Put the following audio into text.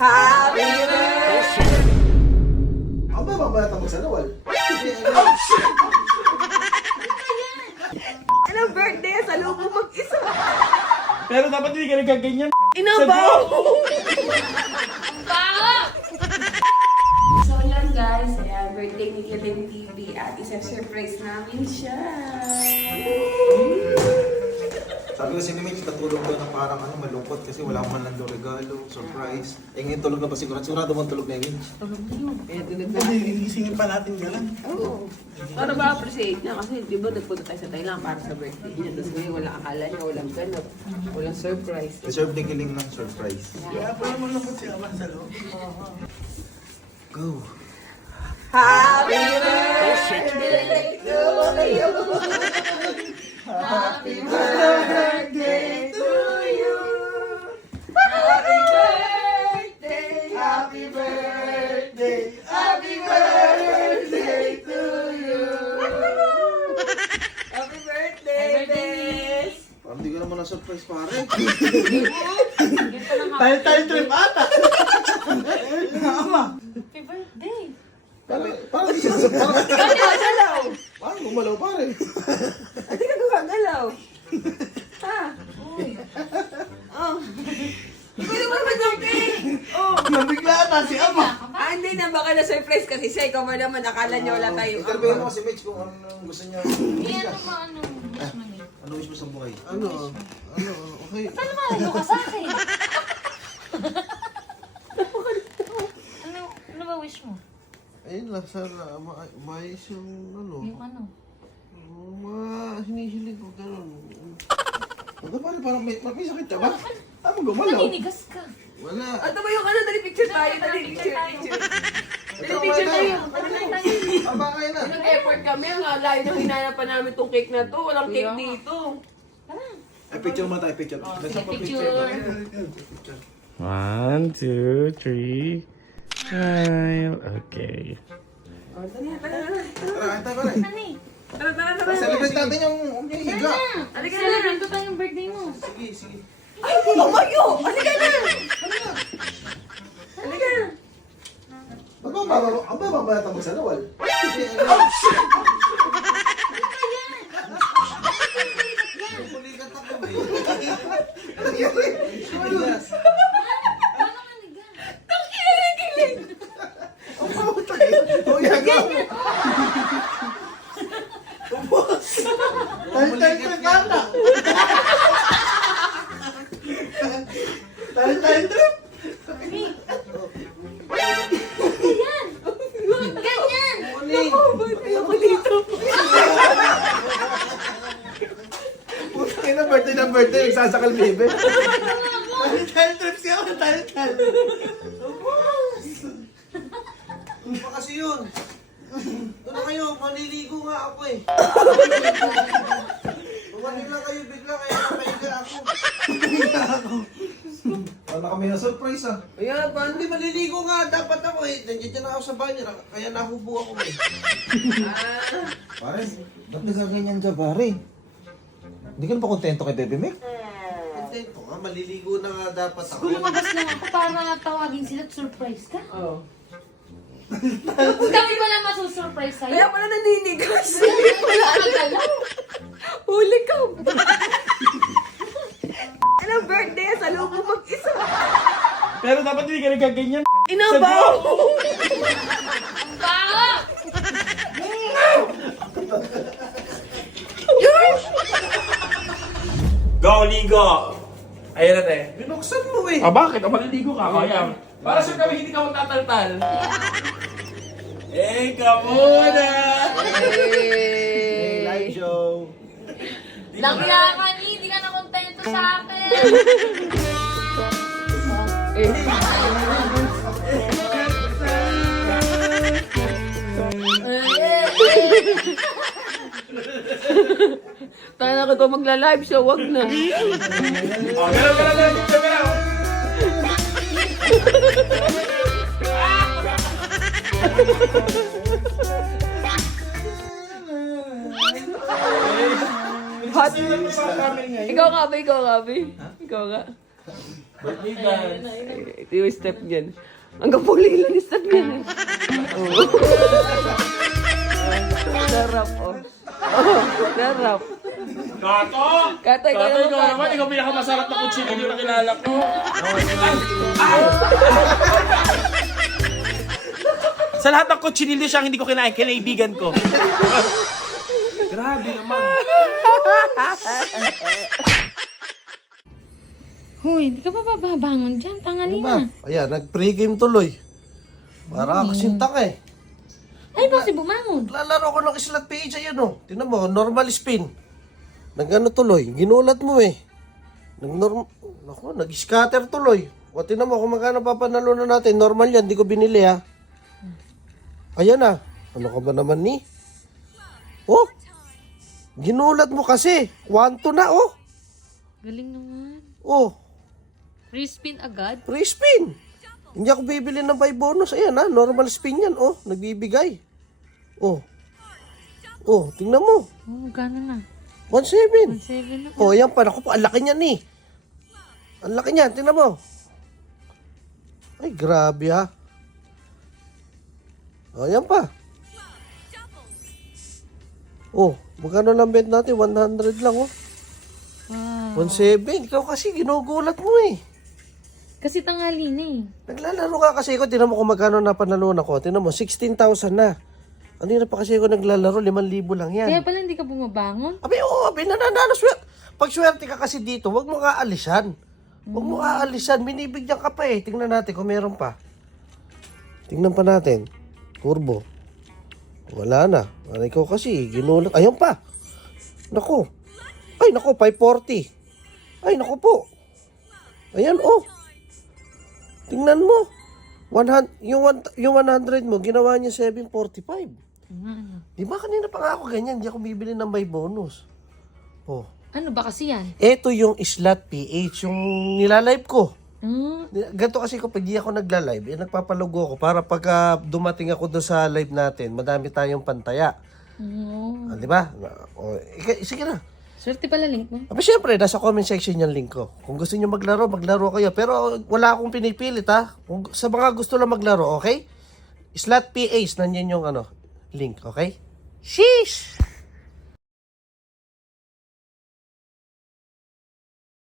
Happy birthday! Ang ba mamaya tapos sa nawal? Anong birthday? Sa loob mo mag-isa. Pero dapat hindi ka nagkaganyan. Inabaw! So yan guys, ayan, birthday ni Killing TV at isa-surprise namin siya. Sabi ko si Mimich, katulog daw na parang ano, malungkot kasi wala man lang daw regalo, surprise. Eh ngayon tulog na ba siguro? Sigurado mo tulog na? Kaya tulog na. Hindi, Iisingin pa natin yan. Oo. Para ba appreciate niya kasi di ba nagpunta tayo sa Thailand para sa birthday niya. Tapos ngayon walang akala niya, walang ganap, walang surprise. Deserve ni Kiling ng surprise. Kaya pa naman lang siya man sa loob. Go! Happy birthday to you! Happy birthday to you! Happy birthday! Happy birthday! Happy birthday to you! Happy birthday, Bes! Parang di ka naman na-surprise pare. Tayo-tayo trip ata. Happy birthday! Parang, parang di siya parang, Ano ka galaw? parang gumalaw pare. Ate ka gumagalaw. Ha? Oh. Ikaw naman cake? Oh. Nabigla ata si Ama. Ah, hindi na baka na surprise kasi siya. Ikaw ba naman akala niyo wala tayo. Interview mo si Mitch kung anong gusto niya. Eh, ano ba, ano, wish mo niya? Ano wish mo sa buhay? Ano? Ano? Okay. Paano mahalo ka sa akin? ano, ano ba wish mo? Ayun lang, sana ma maayos yung ano. Yung ano? Hinihiling ko gano'n. Ano pare, parang may, may sakit ka ba? Ah, mo gumalaw. Naninigas ka. Wala. Ano ba yung ano? Dali picture tayo. Dali picture. Picture. Dali picture tayo. Aba kayo na. Nag-effort kami. Ang layo nang hinanapan namin tong cake na to. Walang cake dito. Ay, picture mo tayo, picture. Nasa pa Picture. One, two, three. Smile. Okay. Oh. Tara, pare. Ano eh? Tara, tara, tara. Celebrate natin yung yung higa. Halika na. Celebrate ko tayo yung birthday mo. Sige, sige. Ay, lumayo! Halika na! Halika na! Ba't ba mama, ang ba mamaya tapos sa nawal? Pulikat ako eh. Yes. Paano ka niga? Oh, yaga. Tayo-tayo trip ata. Tayo-tayo trip. Ganyan! Ganyan! Ayoko dito. Putang ina, birthday na birthday, nagsasakal bebe. Tayo-tayo trip siya. Tayo-tayo. Ano pa kasi yun? Na kayo, maliligo nga ako eh. Tumanin lang kayo bigla, kaya napahiga ako. Wala kami na surprise ah. Ayan, paano? Hindi maliligo nga, dapat ako eh. Nandiyan dyan ako sa banyo, kaya nahubo ako eh. Pare, ba't nagaganyan ka pare? Hindi ka na ba kontento kay Bebe Mick? Kontento ka. Maliligo na nga dapat ako. Kung lumabas lang ako para tawagin sila at surprise ka. Oh. Kami pala masusurprise sa'yo. Kaya pala naninigas. Wala magalaw. Huli ka. Anong birthday? Sa loob mo mag-isa. Pero dapat hindi ka nagkaganyan. Inabaw! Baho! Go, ligo! Ayan na, te. Binuksan mo eh. Ah, bakit? Ah, maliligo ka. Yan. Para sure kami hindi ka magtataltal. Eh, ka muna! Live show. Langya ka ni, hindi ka na kontento sa akin. Tayo na kita magla-live show, wag na. Oh, galaw, galaw, galaw, galaw. Hot. Ikaw nga ba? Ikaw nga ba? Ikaw nga. Birthday dance. Ito yung step niyan. Hanggang puli lang yung step niyan. eh. Oo. Sarap, oh. Oh, sarap. Kato! Kato, ikaw Kato, ikaw naman. Ikaw pinakamasarap na kutsilyo na kilala ko. Sa lahat ng kutsilyo siya, hindi ko kinain. Kinaibigan ko. Grabe naman. Hoy, di ka pa bababangon dyan. Tangali Ano na. Ayan, nag-pregame tuloy. Para kasing taka eh. Ay, bakit bumangon? Lalaro ko ng slot PH, ayan o. Tinan mo, normal spin. Nagano tuloy, ginulat mo eh. Nag-norm... Ako, nag-scatter tuloy. O, tinan mo, kung magkano papanalo na natin. Normal yan, di ko binili ha. Ayan na. Ano ka ba naman ni? Oh! Ginulat mo kasi. Kwanto na oh. Galing naman. Oh, Free spin agad? free spin. Hindi ako bibili ng buy bonus. Ayan ha, normal spin yan. Oh, nagbibigay. Oh. Oh, tingnan mo. Oh, gano'n na. 1.7. 7 na. Oh, ayan pa. Naku ang laki niyan eh. Ang laki niyan. Tingnan mo. Ay, grabe ha. Oh, ayan pa. Oh, magkano lang bet natin? 100 lang oh. Wow. 1.7. Ikaw kasi ginugulat mo eh. Kasi tangali na eh. Naglalaro ka kasi ako. Tingnan mo kung magkano na panalunan ko. Tingnan mo, 16,000 na. Ano na pa kasi ako naglalaro? 5,000 lang yan. Kaya pala hindi ka bumabangon? Abi, oo, abi, nananalo. Swerte. Pag swerte ka kasi dito, wag mo kaalisan. Wag mo kaalisan. Binibigyan ka pa eh. Tingnan natin kung meron pa. Tingnan pa natin. Turbo. Wala na. Ano ikaw kasi, ginulat. Ayun pa. Nako. Ay, nako, 540. Ay, nako po. Ayan, oh. Tingnan mo. 100, yung, one- yung 100 mo, ginawa niya 745. Ano? Di ba kanina pa nga ako ganyan, hindi ako bibili ng may bonus. Oh. Ano ba kasi yan? Ito yung slot PH, yung nilalive ko. Hmm? Ganito kasi kapag di ako nagla-live, eh, nagpapalugo ako para pagka dumating ako doon sa live natin, madami tayong pantaya. Oh. Ah, di ba? Oh, ika- sige na. Swerte pala link mo. Aba, syempre, nasa comment section yung link ko. Kung gusto niyo maglaro, maglaro kayo. Pero wala akong pinipilit ha. Kung, sa mga gusto lang maglaro, okay? Slot PH, nandiyan yung ano, link, okay? Sheesh!